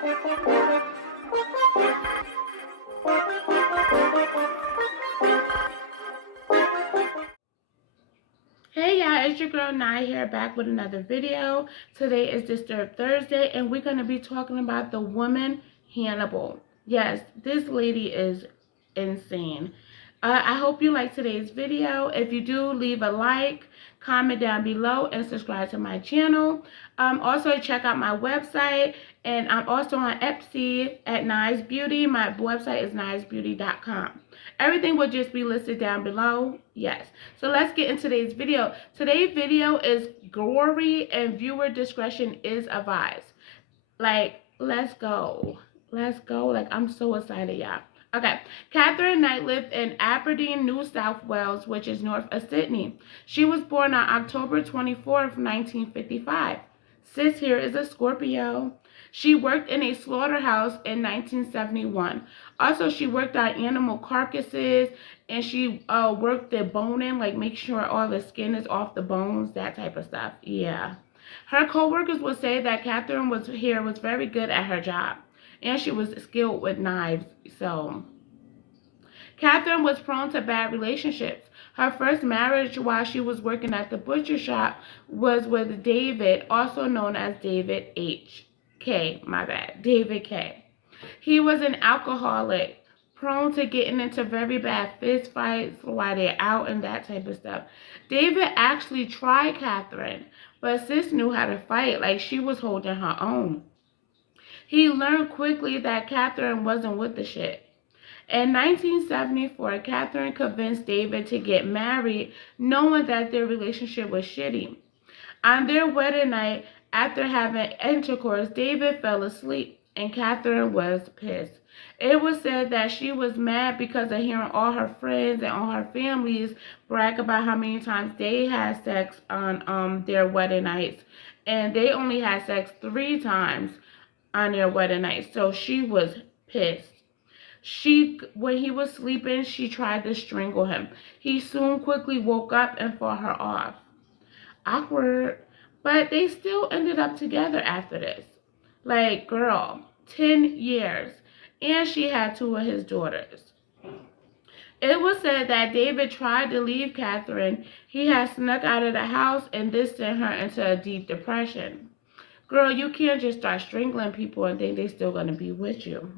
Hey y'all, it's your girl Niee here, back with another video. Today is Disturbed Thursday, and we're going to be talking about the woman Hannibal. Yes, this lady is insane. I hope you like today's video. If you do, leave a like, comment down below, and subscribe to my channel. Also, check out my website, and I'm also on Etsy at Nie's Beauty. My website is niesbeauty.com. Everything will just be listed down below. Yes. So let's get into today's video. Today's video is gory and viewer discretion is advised. Like, let's go. Let's go. Like, I'm so excited, y'all. Okay. Katherine Niee lived in Aberdeen, New South Wales, which is north of Sydney. She was born on October 24th, 1955. Sis here is a Scorpio. She worked in a slaughterhouse in 1971. Also, she worked on animal carcasses, and she worked the boning, like make sure all the skin is off the bones, that type of stuff. Yeah. Her co-workers would say that Katherine was very good at her job, and she was skilled with knives. So, Katherine was prone to bad relationships. Her first marriage while she was working at the butcher shop was with David, also known as David H. K. My bad, David K. He was an alcoholic, prone to getting into very bad fist fights while they're out and that type of stuff. David actually tried Katherine, but sis knew how to fight, like she was holding her own. He learned quickly that Katherine wasn't with the shit. In 1974, Katherine convinced David to get married, knowing that their relationship was shitty. On their wedding night, after having intercourse, David fell asleep, and Katherine was pissed. It was said that she was mad because of hearing all her friends and all her families brag about how many times they had sex on their wedding nights, and they only had sex 3 times on their wedding night. So she was pissed. When he was sleeping, she tried to strangle him. He soon quickly woke up and fought her off. Awkward. But they still ended up together after this. Like, girl, 10 years. And she had 2 of his daughters. It was said that David tried to leave Katherine. He had snuck out of the house, and this sent her into a deep depression. Girl, you can't just start strangling people and think they're still going to be with you.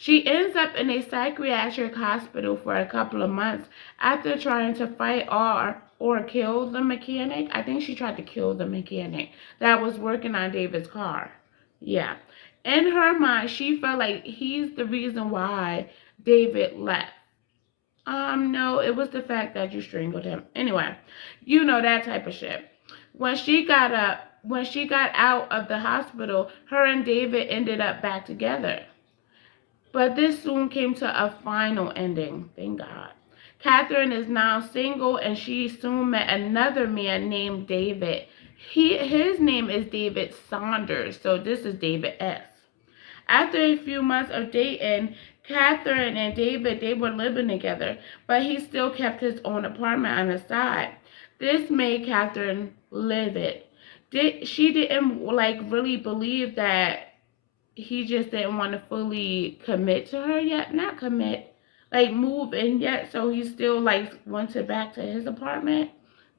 She ends up in a psychiatric hospital for a couple of months after trying to fight or kill the mechanic. I think she tried to kill the mechanic that was working on David's car. Yeah. In her mind, she felt like he's the reason why David left. No, it was the fact that you strangled him. Anyway, you know that type of shit. When she got out of the hospital, her and David ended up back together. But this soon came to a final ending, thank God. Katherine is now single, and she soon met another man named David. His name is David Saunders, so this is David S. After a few months of dating, Katherine and David, they were living together, but he still kept his own apartment on the side. This made Katherine livid. She didn't really believe that he just didn't want to fully commit to her yet. Not commit, like move in yet. So he still went back to his apartment,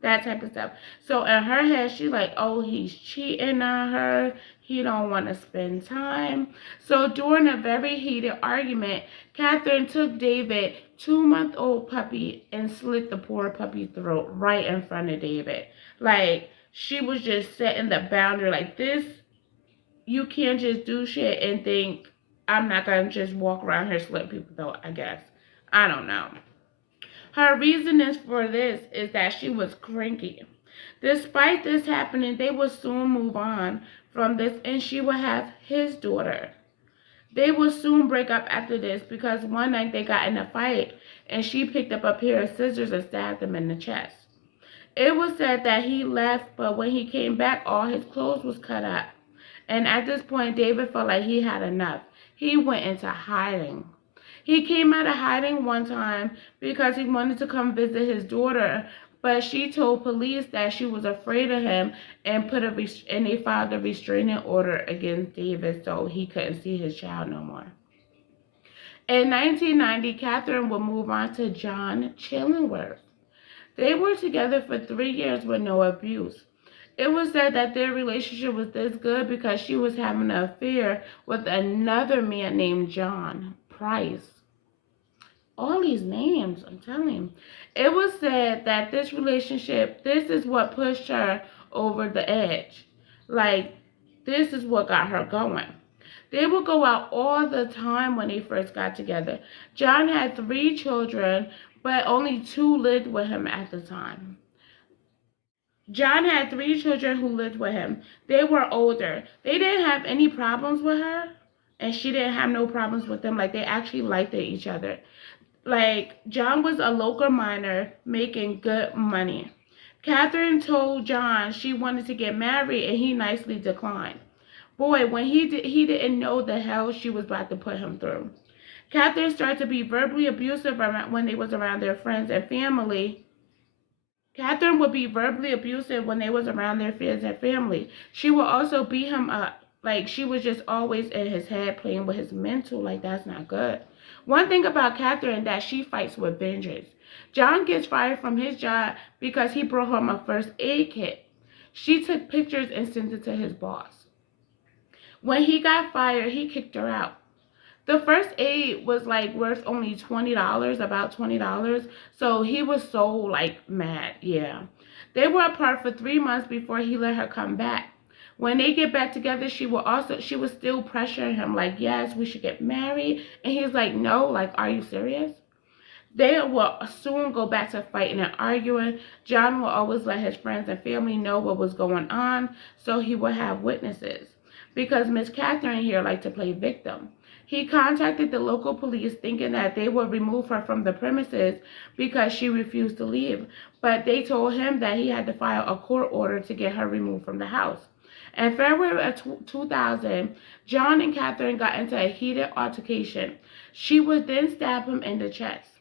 that type of stuff. So in her head, she like, oh, he's cheating on her. He don't want to spend time. So during a very heated argument, Katherine took David 2-month-old puppy and slit the poor puppy's throat right in front of David. Like, she was just setting the boundary like this. You can't just do shit and think I'm not gonna just walk around here slit people though, I guess. I don't know. Her reasoning for this is that she was cranky. Despite this happening, they would soon move on from this, and she would have his daughter. They would soon break up after this because one night they got in a fight, and she picked up a pair of scissors and stabbed him in the chest. It was said that he left, but when he came back, all his clothes was cut up. And at this point, David felt like he had enough. He went into hiding. He came out of hiding one time because he wanted to come visit his daughter, but she told police that she was afraid of him and and they filed a restraining order against David so he couldn't see his child no more. In 1990, Katherine would move on to John Chillingworth. They were together for 3 years with no abuse. It was said that their relationship was this good because she was having an affair with another man named John Price. All these names, I'm telling you. It was said that this relationship, this is what pushed her over the edge. Like, this is what got her going. They would go out all the time when they first got together. John had 3 children, but only 2 lived with him at the time. John had 3 children who lived with him. They were older. They didn't have any problems with her, and she didn't have no problems with them. Like, they actually liked each other. Like, John was a local miner making good money. Katherine told John she wanted to get married, and he nicely declined. Boy, when he didn't know the hell she was about to put him through. Katherine started to be verbally abusive when they was around their friends and family. Katherine would be verbally abusive when they was around their friends and family. She would also beat him up. Like, she was just always in his head playing with his mental. Like, that's not good. One thing about Katherine that she fights with vengeance. John gets fired from his job because he brought home a first aid kit. She took pictures and sent it to his boss. When he got fired, he kicked her out. The first aid was like worth only $20, about $20. So he was so like mad. Yeah. They were apart for 3 months before he let her come back. When they get back together, she was still pressuring him like, yes, we should get married. And he's like, no, like, are you serious? They will soon go back to fighting and arguing. John will always let his friends and family know what was going on so he will have witnesses. Because Miss Katherine here liked to play victim. He contacted the local police thinking that they would remove her from the premises because she refused to leave. But they told him that he had to file a court order to get her removed from the house. In February of 2000, John and Katherine got into a heated altercation. She would then stab him in the chest.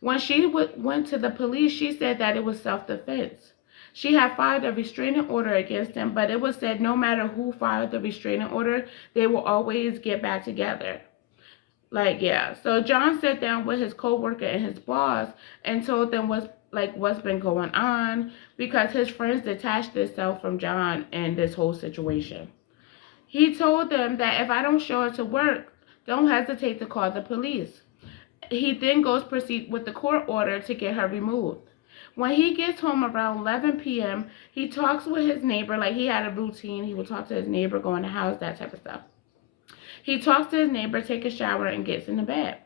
When she went to the police, she said that it was self-defense. She had filed a restraining order against him, but it was said no matter who filed the restraining order, they will always get back together. Like, yeah. So John sat down with his co-worker and his boss and told them what's been going on because his friends detached themselves from John and this whole situation. He told them that if I don't show up to work, don't hesitate to call the police. He then proceed with the court order to get her removed. When he gets home around 11 p.m., he talks with his neighbor, like he had a routine. He would talk to his neighbor, go in the house, that type of stuff. He talks to his neighbor, takes a shower, and gets in the bed.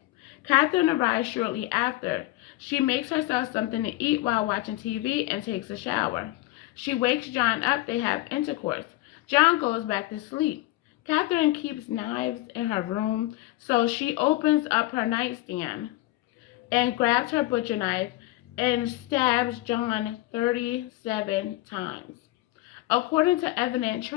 Katherine arrives shortly after. She makes herself something to eat while watching TV and takes a shower. She wakes John up. They have intercourse. John goes back to sleep. Katherine keeps knives in her room, so she opens up her nightstand and grabs her butcher knife and stabs John 37 times. According to evidence,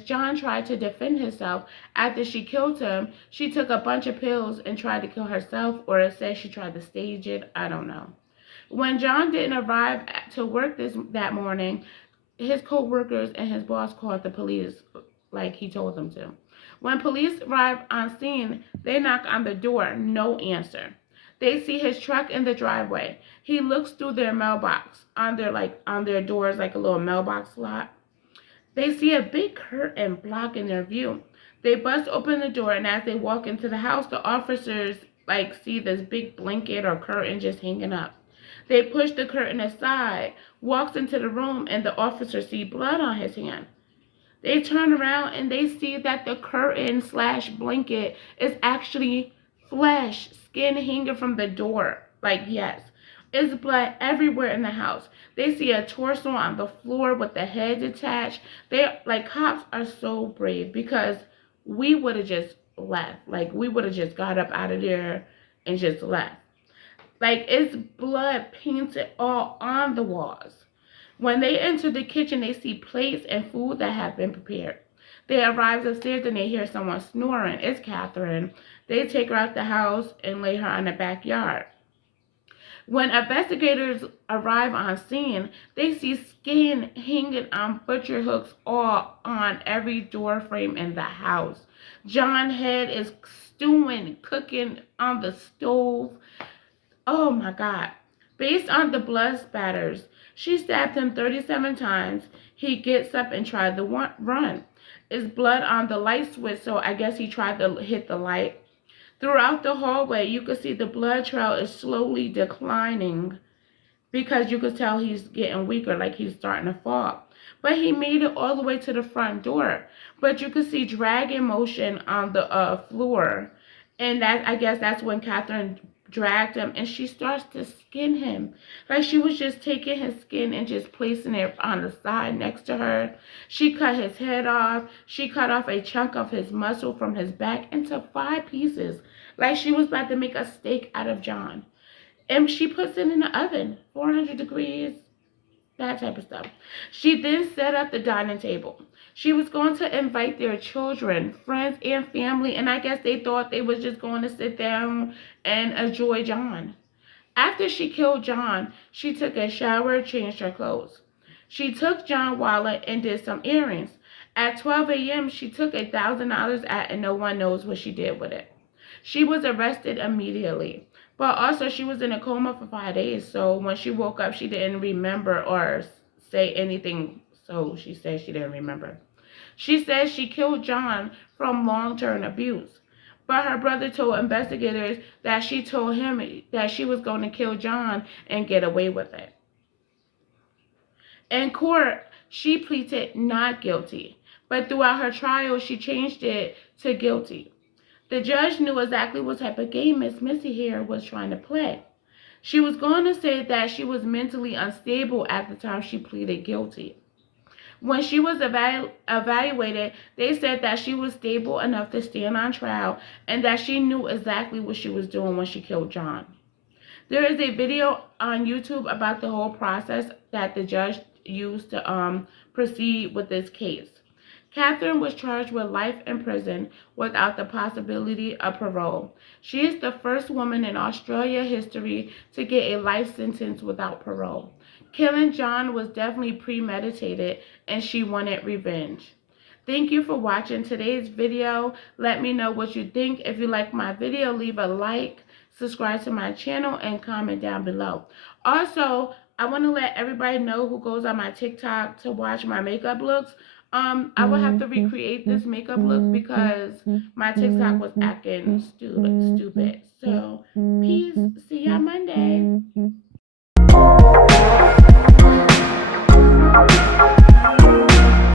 John tried to defend himself after she killed him. She took a bunch of pills and tried to kill herself, or it says she tried to stage it. I don't know. When John didn't arrive to work that morning, his co-workers and his boss called the police like he told them to. When police arrive on scene, they knock on the door. No answer. They see his truck in the driveway. He looks through their mailbox on their doors, like a little mailbox lot. They see a big curtain blocking their view. They bust open the door, and as they walk into the house, the officers see this big blanket or curtain just hanging up. They push the curtain aside, walks into the room, and the officers see blood on his hand. They turn around and they see that the curtain / blanket is actually flesh, skin hanging from the door. Like, yes. It's blood everywhere in the house. They see a torso on the floor with the head detached. Cops are so brave because we would have just left. Like, we would have just got up out of there and just left. Like, it's blood painted all on the walls. When they enter the kitchen, they see plates and food that have been prepared. They arrive upstairs and they hear someone snoring. It's Katherine. They take her out the house and lay her in the backyard. When investigators arrive on scene, they see skin hanging on butcher hooks all on every door frame in the house. John's head is stewing, cooking on the stove. Oh my God. Based on the blood spatters, she stabbed him 37 times. He gets up and tried to run. Is blood on the light switch, so I guess he tried to hit the light. Throughout the hallway, you could see the blood trail is slowly declining because you could tell he's getting weaker, like he's starting to fall. But he made it all the way to the front door. But you could see dragging motion on the floor. And that, I guess that's when Katherine dragged him and she starts to skin him. Like she was just taking his skin and just placing it on the side next to her. She cut his head off. She cut off a chunk of his muscle from his back into 5 pieces. Like she was about to make a steak out of John. And she puts it in the oven, 400 degrees, that type of stuff. She then set up the dining table. She was going to invite their children, friends, and family, and I guess they thought they was just going to sit down and enjoy John. After she killed John, she took a shower, changed her clothes. She took John's wallet and did some earrings. At 12 a.m., she took $1,000 out and no one knows what she did with it. She was arrested immediately. But also, she was in a coma for 5 days. So when she woke up, she didn't remember or say anything. So she said she didn't remember. She said she killed John from long-term abuse. But her brother told investigators that she told him that she was going to kill John and get away with it. In court, she pleaded not guilty. But throughout her trial, she changed it to guilty. The judge knew exactly what type of game Miss Missy here was trying to play. She was going to say that she was mentally unstable at the time she pleaded guilty. When she was evaluated, they said that she was stable enough to stand on trial and that she knew exactly what she was doing when she killed John. There is a video on YouTube about the whole process that the judge used to proceed with this case. Katherine was charged with life in prison without the possibility of parole. She is the first woman in Australia history to get a life sentence without parole. Killing John was definitely premeditated and she wanted revenge. Thank you for watching today's video. Let me know what you think. If you like my video, leave a like, subscribe to my channel, and comment down below. Also, I want to let everybody know who goes on my TikTok to watch my makeup looks. I will have to recreate this makeup look because my TikTok was acting stupid. So, peace. See y'all Monday.